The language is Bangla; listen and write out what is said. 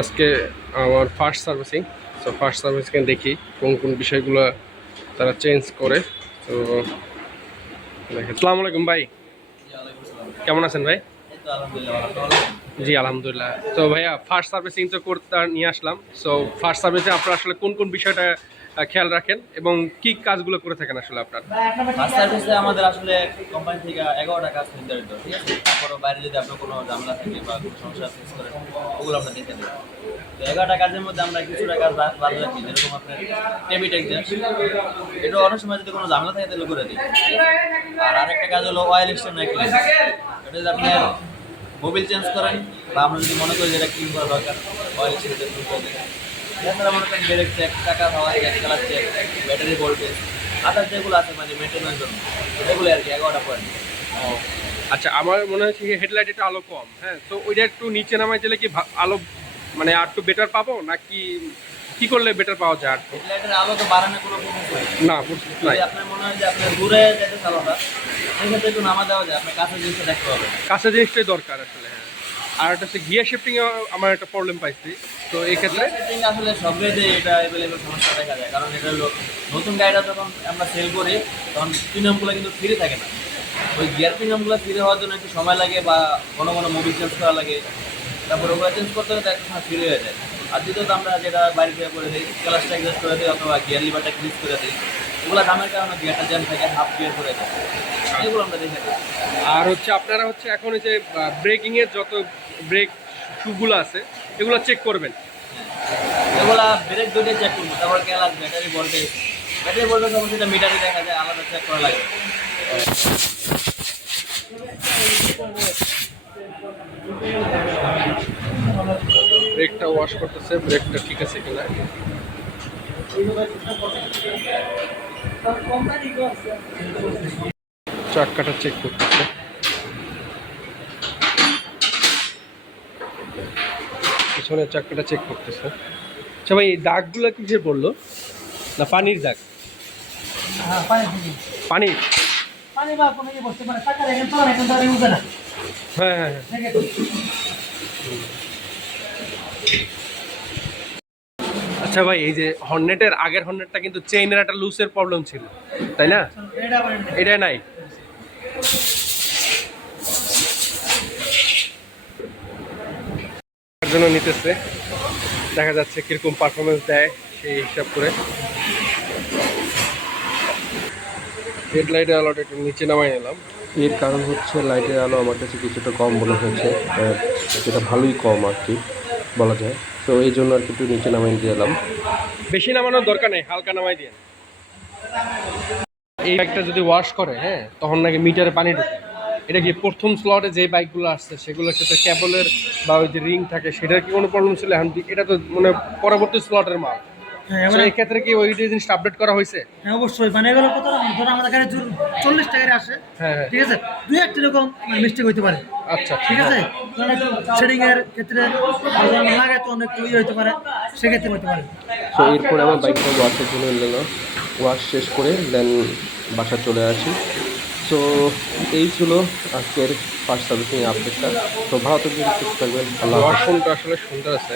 আজকে আমার ফার্স্ট সার্ভিসিং তো ফার্স্ট সার্ভিসিং দেখি কোন কোন বিষয়গুলো তারা চেঞ্জ করে। তো আসসালামু আলাইকুম ভাই। কেমন আছেন ভাই? জি আলহামদুলিল্লাহ। তো ভাইয়া ফার্স্ট সার্ভিসিং তো করতে নিয়ে আসলাম। সো ফার্স্ট সার্ভিসে আপনারা আসলে কোন কোন বিষয়টা খেয়াল রাখেন এবং কি কাজগুলো করে থাকেন আসলে আপনার? ফার্স্ট সার্ভিসে আমাদের আসলে কোম্পানি থেকে এগারোটা কাজ নির্ধারিত ঠিক আছে? তারপরও বাইরে যদি আপনার কোনো ঝামেলা থাকে বা কোনো সমস্যা ফেস করেন ওগুলো আমরা দেখে দিই তো এগারোটা কাজের মধ্যে আমরা কিছুটা কাজ বাদ রাখি যেরকম আপনার টেবিট এক্সাম এটা অনেক সময় যদি কোনো ঝামেলা থাকে তাহলে করে দিই। আর আরেকটা কাজ হলো অয়েল এক্সটেন ক্লিন এটা যদি আপনার মোবিল চেঞ্জ করেন, বা আমরা যদি মনে করি যে এটা ক্লিন করা দরকার অয়েল এক্সটেন ক্লিন করে মনে করেন ব্রেক চেক টাকা হাওয়া check colour check battery voltage other যেগুলো আছে মানে মেনটেন্যান্স জন্য, এগুলো আর কি এগারোটা পয়েন্ট আচ্ছা আমার মনে হচ্ছে হেডলাইট এটা আলো কম হ্যাঁ? তো ওইটা একটু নিচে নামাই দিলে কি আলো মানে আর একটু বেটার পাবো, নাকি কি করলে বেটার পাওয়া যায়? হেডলাইটের আলো তো বাড়ানোর কোনো না নাই আপনার মনে হয় যে আপনার দূরে যেতে চালাটা সেক্ষেত্রে একটু নামা দেওয়া যায় আপনার কাছে জিনিসটা দেখতে হবে। কাছে জিনিসটাই দরকার আসলে হ্যাঁ। আর একটা হচ্ছে গিয়ার শিফটিং আমার একটা প্রবলেম পাইছি। তো এই ক্ষেত্রে সেটিং আসলে সব গাড়িতে এটা অ্যাভেলেবেল সমস্যা দেখা যায় কারণ এটা হলো নতুন গাড়িটা যখন আমরা সেল করি তখন প্রিমিয়ামগুলো কিন্তু ফ্রি থাকে না। ওই গিয়ার প্রিমিয়ামগুলো ফ্রি হওয়ার জন্য একটু সময় লাগে বা কোনো কোনো মুভি চেঞ্জ করা লাগে। তারপর ওগুলো চেঞ্জ করতে হলে একটা সময় ফ্রি হয়ে যায়। আর দ্বিতীয়ত আমরা যেটা বাড়ি থেকে করে দিই ক্লাসটা এক্সাস্ট করে দিই অথবা গিয়ার লিভারটা ক্লিজ করে দিই ওগুলো দামের কারণে গিয়ারটা জ্যাম থাকে হাফ গিয়ার করে দেয় এগুলো আমরা দেখে আর হচ্ছে আপনারা হচ্ছে এখন যে ব্রেকিং এর যত ব্রেক শুগুলো আছে এগুলো চেক করবেন। এগুলো ব্রেক দুটো চেক করব তারপর ক্যালাস ব্যাটারি ভোল্টেজ ব্যাটারি ভোল্টেজ অবশ্যই সেটা মিটারে দেখা যায় আলাদা চেক করা লাগে। ব্রেকটা ওয়াশ করতেছে ব্রেকটা ঠিক আছে কিনা? চাক্কাটা চেক করতেছে। পিছনের চাক্কাটা চেক করতেছে। আচ্ছা ভাই এই দাগগুলো কি কিসের বলল? না পানির দাগ? হ্যাঁ, পানি পানির? পানি বা কোনো আচ্ছা ভাই, এই যে হর্নেটের আগের হর্নেটটা কিন্তু চেইনের একটা লুসের প্রবলেম ছিল, তাই না? এটা নাই। জন্য নিতেছে। দেখা যাচ্ছে কীরকম পারফরমেন্স দেয় সেই হিসাব করে। হেড লাইটের আলোটা একটু নিচে নামাই নিলাম। এর কারণ হচ্ছে লাইটের আলো আমার কাছে কিছুটা কম মনে হয়েছে যেটা ভালোই কম আর কি বলা যায়। তো এই জন্য আর কি একটু নিচে নামাই দিয়ে এলাম। বেশি নামানোর দরকার নেই, হালকা নামাই দিয়ে। এই বাইকটা যদি ওয়াশ করে হ্যাঁ তখন নাকি মিটারে পানি ঢুকে। এটা কি প্রথম স্লটে যে বাইকগুলো আসছে সেগুলোর সাথে ক্যাবলের বা ওই যে রিং থাকে, সেটার কি কোনো প্রবলেম ছিল? এখন এটা তো মানে পরবর্তী স্লটের মাল। এই ক্ষেত্রে কি ওই জিনিসটা আপডেট করা হয়েছে? হ্যাঁ, অবশ্যই। মানে এগুলো কত ধরো আমাদের গাড়ি চল্লিশ টাকায় আসে। হ্যাঁ হ্যাঁ। ঠিক আছে? দুই একটা এরকম মিস্টেক হইতে পারে। আচ্ছা ঠিক আছে? শেডিং এর ক্ষেত্রে লাগে তো অনেক ইয়ে হইতে পারে সেক্ষেত্রে হইতে পারে। তো এরপরে আমার বাইকটা ওয়াশের জন্য নিলাম ওয়াশ শেষ করে দেন বাসা চলে আসি। তো এই ছিল আজকের ফার্স্ট সার্ভিসিং আপডেটটা তো ভালো থাকবেন সুস্থ থাকবেন। আল্লাহ আসলে সুন্দর আছে।